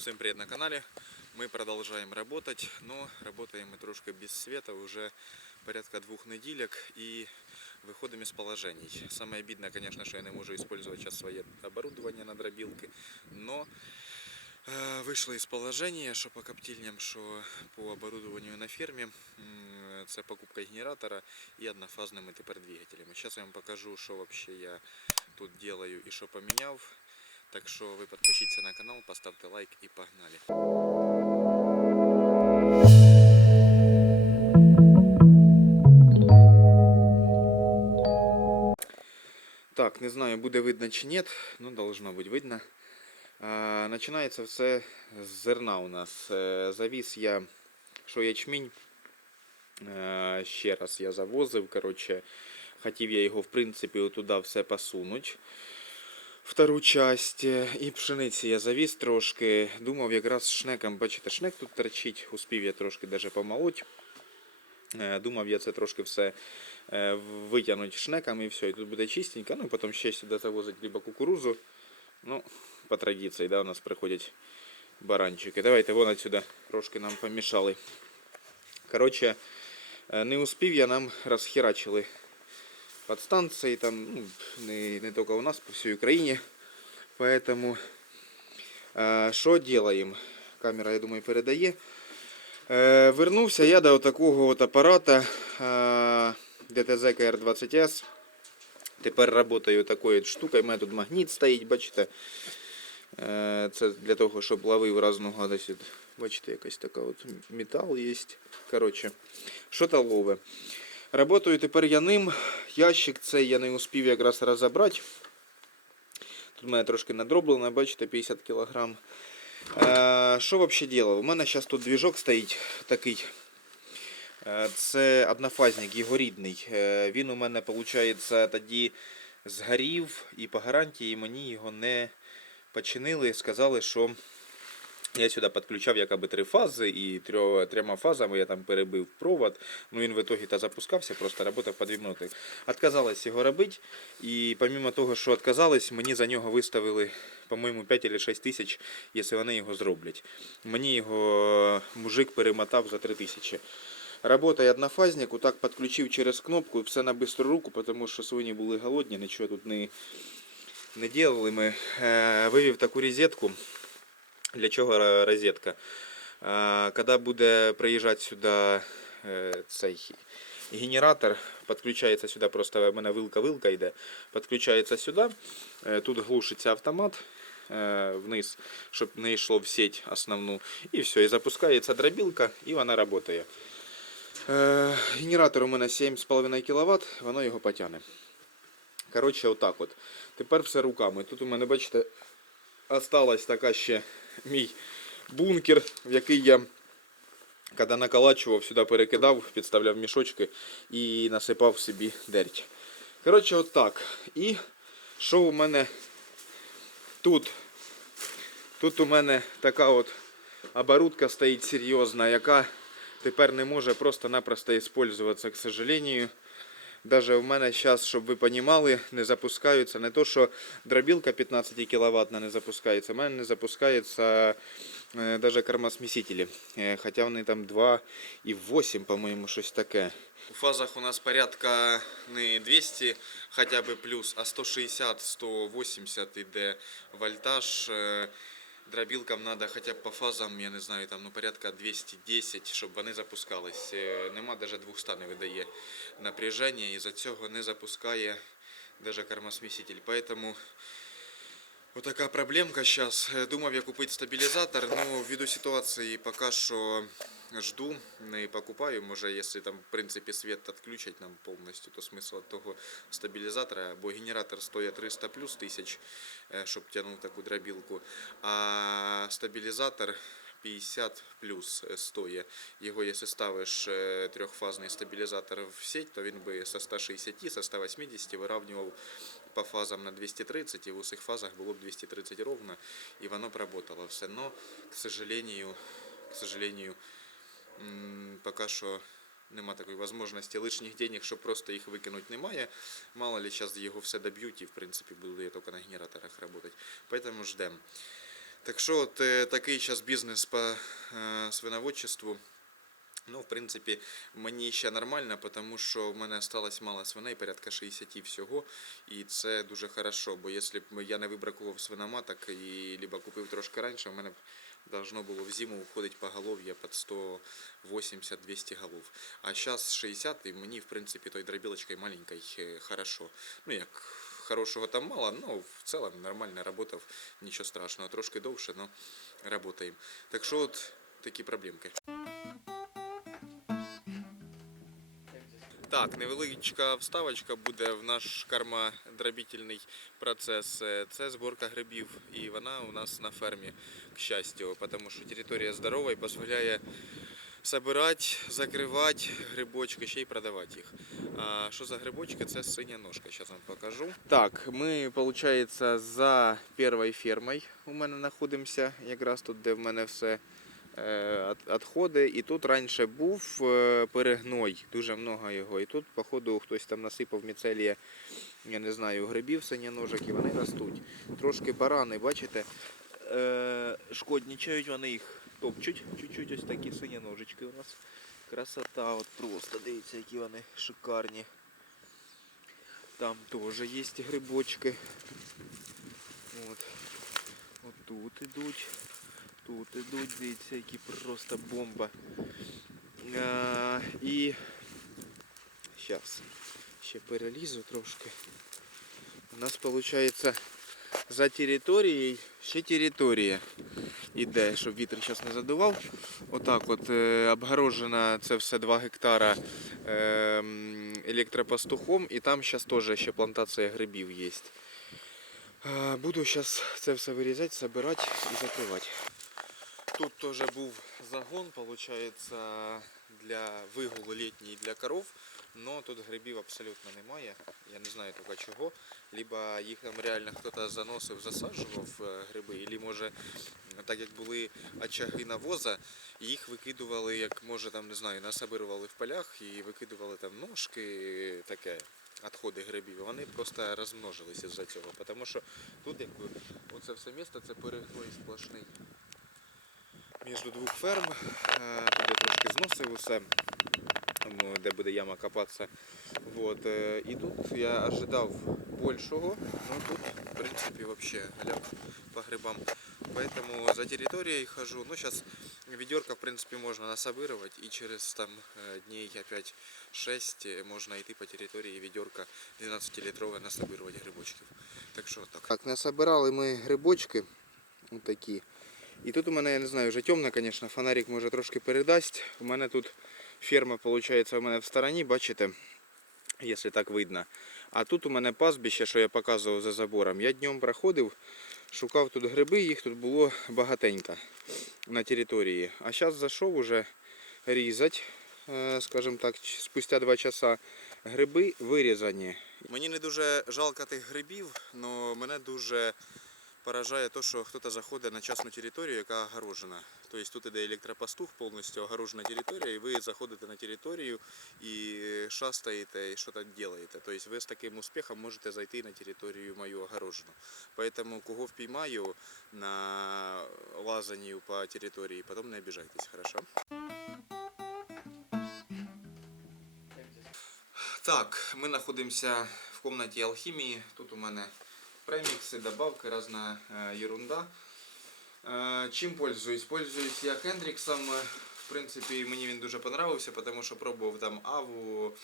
Всем привет на канале. Мы продолжаем работать, но работаем мы трошки без света уже порядка двух неделек и выходим из положений. Самое обидное, конечно, что я не могу использовать сейчас свое оборудование на дробилки, но э, вышло из положения, що по коптильням, що по оборудованию на фермі. М, Це покупка генератора і однофазними тепер двигателями. Зараз я вам покажу, що вообще я тут делаю і що поміняв. Так що ви підпишіться на канал, поставте лайк і погнали. Так, не знаю, буде видно чи ні, ну должно бути видно. Починається все з зерна у нас. Е, Завіз я, що ячмінь. Е, Ще раз я завозив. Коротше, хотів я його, в принципі, туди все посунути. Втору часть. Е, І пшениці я завіз трошки. Думав якраз шнеком, бачите, шнек тут торчить. Успів я трошки даже помолоть. Е, Думав я це трошки все е, витягнути шнеком і все, і тут буде чистенько. Ну, потім ще сюди завозить либо кукурузу. Ну, по традиції, да, у нас приходять баранчики. Давайте вон отсюда трошки нам помішали. Коротше, не успів я нам розхерачили подстанції, там, ну, не, не тільки у нас, по всій Україні. Поэтому що делаем? Камера, я думаю, передає. Е, Вернувся я до такого от апарата е, DTZ KR20S. Тепер працюю такою штукою. У мене тут магніт стоїть, бачите. Е, Це для того, щоб ловив різну гадость. Бачите, якась така от метал є. Коротше, що то лове. Работаю тепер я ним. Ящик цей я не успів якраз розібрати. Тут мене трошки надроблено, бачите, 50 кг. Е, Що взагалі діло? У мене зараз тут двіжок стоїть такий. Е, Це однофазник, його рідний. Е, Він у мене, виходить, тоді згорів і по гарантії мені його не починили. Сказали, що я сюди підключав якоби три фази і трьо, трьома фазами я там перебив провод. Ну він в итоге та запускався, просто працював по 2 минути. Отказалась його робити. І помимо того, що отказались, мені за нього виставили, по-моєму, 5 чи 6 тисяч, якщо вони його зроблять. Мені його мужик перемотав за 3 тисячі. Работає однофазник, отак підключив через кнопку і все на бистру руку, тому що свині були голодні, нічого тут не, не делали. Ми е, вивів таку розетку. Для чого розетка? Коли буде приїжджати сюди е, цей генератор, підключається сюди, просто в мене вилка-вилка йде, підключається сюди, е, тут глушиться автомат е, вниз, щоб не йшло в сеть основну. І все, і запускається дробілка, і вона працює. Генератор у мене 7,5 кВт, воно його потягне. Коротше, отак от. Тепер все руками. Тут у мене, бачите, осталась така ще мій бункер, в який я, коли наколачував, сюди перекидав, підставляв мішочки і насипав собі дерть. Коротше, от так. І що у мене тут? Тут у мене така от оборудка стоїть серйозна, яка тепер не може просто-напросто використовуватися, к сожалению. Даже у мене зараз, щоб ви розуміли, не запускаються не то, що дробілка 15 кВт не запускається, у мене не запускаються е, даже кормосмісителі. Е, Хоча вони там 2 і 8, по-моєму, щось таке. У фазах у нас порядка не 200 хоча б плюс, а 160-180 іде вольтаж. Дробілкам треба хоча б по фазам, я не знаю, там ну порядка 210, щоб вони запускались. Е, Нема навіть 200 не видає напряження, і за цього не запускає навіть кормосміситель. Поэтому вот така проблемка сейчас. Думав я купити стабілізатор, но ввиду ситуації поки що жду, не покупаю. Може, якщо там в принципі світ відключать нам повністю, то смисл от того стабілізатора, бо генератор стоїть 300 плюс тисяч, щоб тягнув таку дробілку, а стабілізатор 50 плюс е, стоїть. Його, якщо ставиш е, трьохфазний стабілізатор в сеть, то він би со 160, со 180 вирівнював по фазам на 230, і в усіх фазах було б 230 ровно, і воно б работало все. Но, к сожалению, к сожалению, поки що нема такої можливості лишніх денег, щоб просто їх викинути немає. Мало ли зараз його все доб'ють і в принципі буду я тільки на генераторах працювати. Поэтому ждем. Так що от е, такий зараз бізнес по е, свиноводчеству. Ну, в принципі, мені ще нормально, тому що в мене осталось мало свиней, порядка 60 всього, і це дуже хорошо, бо якщо б я не вибракував свиноматок і либо купив трошки раніше, в мене б должно було в зиму входить поголов'я під 180-200 голов. А зараз 60, і мені, в принципі, той дробілочкою маленькой е, хорошо. Ну, як хорошого там мало, но в цілому нормально работав, нічого страшного, трошки довше, но работаємо. Так що от такі проблемки. Так, невеличка вставочка буде в наш кармодробітельний процес. Це зборка грибів, і вона у нас на фермі, к щастю, тому що територія здорова і дозволяє збирати, закривати грибочки, ще й продавати їх. А що за грибочки? Це синя ножка. Зараз вам покажу. Так, ми, виходить, за першою фермою у мене знаходимося, якраз тут, де в мене все е, відходи. І тут раніше був е, перегной, дуже много його. І тут, походу, хтось там насипав міцелія, я не знаю, грибів синяножок, і вони ростуть. Трошки барани, бачите, е, шкоднічають, вони їх топчуть. Чуть-чуть ось такі синяножечки у нас. Красота, от просто дивіться, які вони шикарні. Там теж є грибочки. От. От тут ідуть. Тут ідуть, дивіться, які просто бомба. А, і зараз ще перелізу трошки. У нас виходить за територією ще територія Іде, щоб вітер зараз не задував. Отак от е, обгорожена це все 2 гектара е, електропастухом, і там зараз теж ще плантація грибів є. Е, Буду зараз це все вирізати, збирати і закривати. Тут теж був загон, виходить, для вигулу літній для коров, але тут грибів абсолютно немає. Я не знаю тільки чого. Либо їх там реально хтось заносив, засаджував е, гриби, або може, так як були очаги навоза, їх викидували, як може там, не знаю, насобирували в полях і викидували там ножки, таке. Відходи грибів, вони просто розмножилися з-за цього, тому що тут якби оце все місто це перегной сплошний між двох ферм. Е, Тут я трошки зносив усе, де буде яма копатися. Вот. е, І тут я ожидав більшого, ну тут, в принципі, вообще галяк по грибам. Поэтому за территорией хожу. Ну, сейчас ведерко, в принципе, можно насобировать. И через там э, дней опять 6 можно идти по территории ведерко 12-литровое насобировать грибочків. Так що так. Так, насобирали ми грибочки. Отакі. І тут у мене, я не знаю, вже темно, звісно, фонарик може трошки передасть. У мене тут ферма, виходить, у мене в стороні, бачите, якщо так видно. А тут у мене пастбище, що я показував за забором. Я днем проходив, шукав тут гриби, їх тут було багатенько на території. А зараз зайшов уже різати, е, скажімо так, спустя 2 часа. Гриби вирізані. Мені не дуже жалко тих грибів, але мене дуже поражає те, що хтось заходить на частну територію, яка огорожена. Тобто тут іде електропастух, повністю огорожена територія, і ви заходите на територію і шастаєте і щось робите. Тобто ви з таким успіхом можете зайти на територію мою огорожену. Поэтому кого впіймаю на лазанні по території, потім не обіжайтесь, хорошо? Так, ми знаходимося в кімнаті алхімії. Тут у мене премікси, добавки, різна е, ерунда. Е, Чим пользуюсь? Пользуюсь я Хендріксом. В принципі, мені він дуже понравився, тому що пробував там Аву,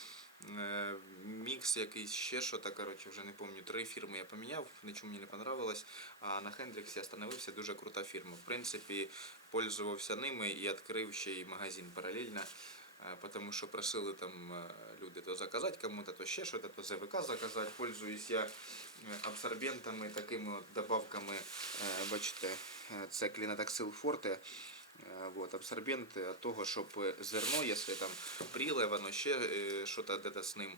е, мікс якийсь, ще що то коротше, вже не пам'ятаю. Три фірми я поміняв, нічого мені не понравилось. А на Хендріксі остановився дуже крута фірма. В принципі, пользувався ними і відкрив ще й магазин паралельно. Е, Потому що просили там е, люди то заказати кому-то, то ще щось, то ЗВК заказати. Пользуюсь я е, абсорбентами, такими от добавками, е, бачите, е, це клінотоксил форте. Вот, абсорбент того, щоб зерно, якщо там пріле, воно ще е, щось де з ним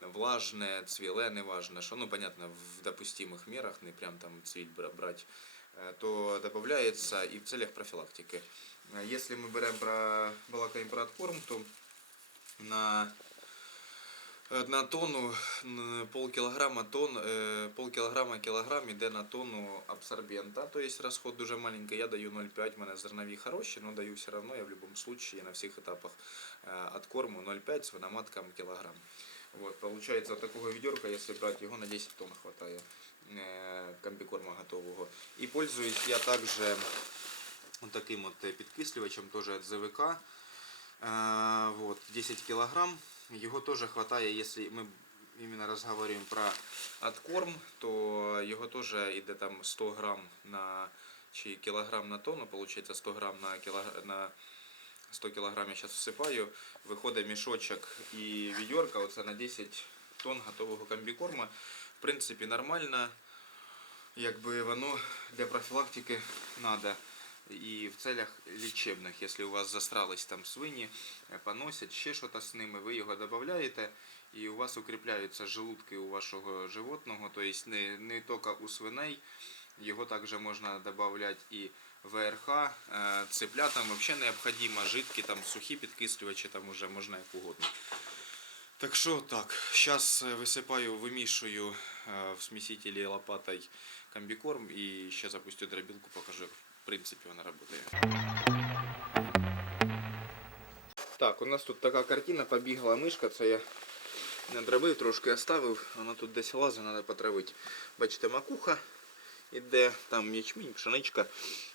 влажне, цвіле, неважно, що, ну, понятно, в допустимых мерах, не прям там цвіль бра- брать, е, то додається і в целях профілактики. Е, Якщо ми беремо про балакаємо про то на На тонну н- полкілограма тон, е, полкілограма кілограм іде на тонну абсорбента, то есть расход дуже маленький. Я даю 0,5, в мене зернові хороші, но даю все равно, я в любом случае на всіх етапах е, от корму 0,5 с виноматком кілограм. Вот, получается, от такого ведерка, если брать его, на 10 тонн хватает э, комбикорма готового. И пользуюсь я также вот таким вот э, підкислювачем, тоже от ЗВК. Э, вот, 10 килограмм. Его тоже хватает, если мы именно разговариваем про откорм, то его тоже иде там 100 грамм на чи килограмм на тонну, получается 100 грамм на, килог... на 100 килограмм я сейчас всипаю, виходить мішочок і відьорка, оце на 10 тонн готового комбікорма. В принципі, нормально. Якби воно для профілактики треба. І в целях лічебних, якщо у вас застрались там свині, е, поносять ще щось з ними, ви його додаєте, і у вас укріпляються желудки у вашого животного, тобто не, не тільки у свиней, його також можна додати і ВРХ, е, цыплятам взагалі необхідно, жидкі, там сухі підкислювачі, там уже можна як угодно. Так що так, зараз висипаю, вимішую в смісителі лопатой комбікорм і ще запустю дробілку, покажу, в принципі вона працює. Так, у нас тут така картина, побігла мишка, це я не дробив, трошки оставив, вона тут десь лазить, треба потравити. Бачите, макуха іде, там ячмінь, пшеничка.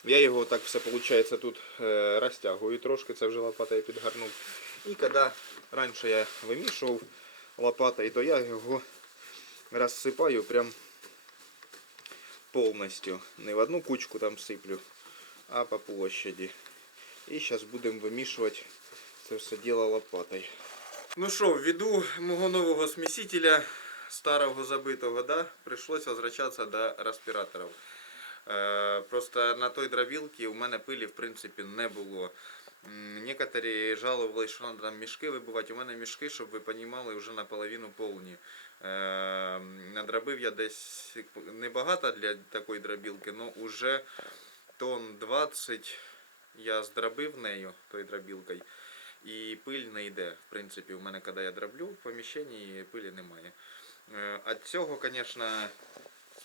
Я його так все виходить тут е, розтягую трошки, це вже лопатою підгарнув. І коли раніше я вимішував лопатою, то я його розсипаю прям повністю. Не в одну кучку там сиплю, а по площади. І зараз будемо вимішувати це все діло лопатою. Ну що, ввиду мого нового смісителя, старого забитого, да, прийшлось возвращатися до респіраторів. Е, просто на той дробілці у мене пилі в принципі не було. Некоторі жалували, що треба там мішки вибивати. У мене мішки, щоб ви розуміли, вже наполовину повні. Е, надробив я десь небагато для такої дробілки, але вже тонн 20 я здробив нею, тою дробілкою. І пиль не йде. В принципі, у мене, коли я дроблю в поміщенні, пилі немає. Е, От цього, звісно,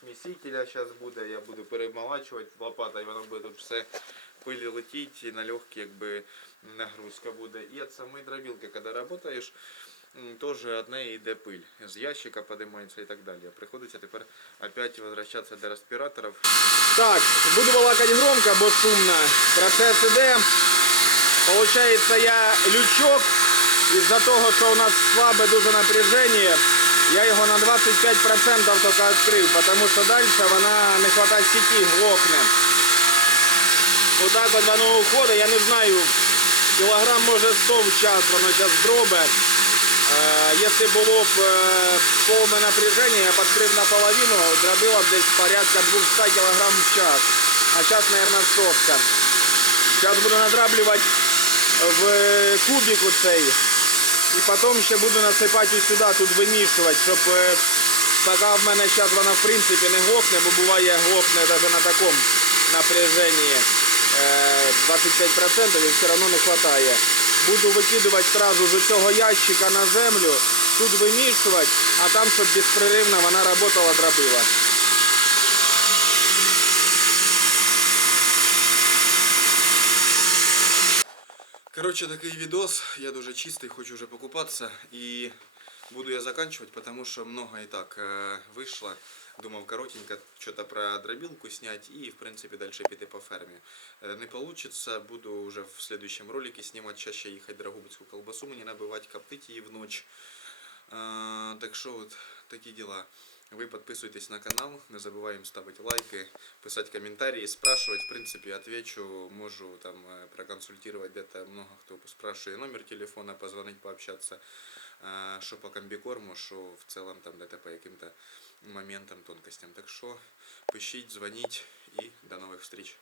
смісителя зараз буде, я буду перемалачувати лопатою, воно буде тут все пилі летіть і на легкі якби нагрузка буде. І від самої дробілки, коли працюєш, теж від неї йде пиль. З ящика підіймається і так далі. Приходиться тепер опять возвращатися до респіраторів. Так, буду балакать громко, бо шумно. Процес іде. Получається, я лючок, із-за того, що у нас слабе дуже напряження, я його на 25% тільки відкрив, тому що далі вона не хватає сіті, глохне. Отак от воно уходить, я не знаю, кілограм може 100 в час, воно зараз дробе. Е, Якщо було б е, повне я б наполовину, дробило б десь порядка 200 кг в час. А зараз, мабуть, сотка. Зараз буду надраблювати в кубику цей. І потім ще буду насипати сюди, тут вимішувати, е, поки в мене зараз вона в принципі не глохне, бо буває глохне навіть на такому напряженні е, 25% і все одно не вистачає. Буду викидувати одразу з цього ящика на землю, тут вимішувати, а там, щоб безпреривно вона працювала, дробила. Короче, такий відос. Я дуже чистий, хочу вже покупатися. І буду я заканчивать, потому что много и так э, вышло. Думав коротенько что-то про дробилку снять и, в принципе, дальше піти по ферме. Э, не получится, буду уже в следующем ролике снимать чаще ехать драгобицкую колбасу, мне набивать, коптить її в ночь. Э, так що от такі дела. Ви підписуйтесь на канал, не забуваємо ставити лайки, писати коментарі, спрашивать. В принципі, отвечу, можу там э, проконсультировать где-то много хто спрашиває номер телефона, позвонить, пообщаться. А, Що по комбікорму, що в цілому там де-то по яким-то моментам, тонкостям. Так що пишіть, дзвоніть і до нових встреч.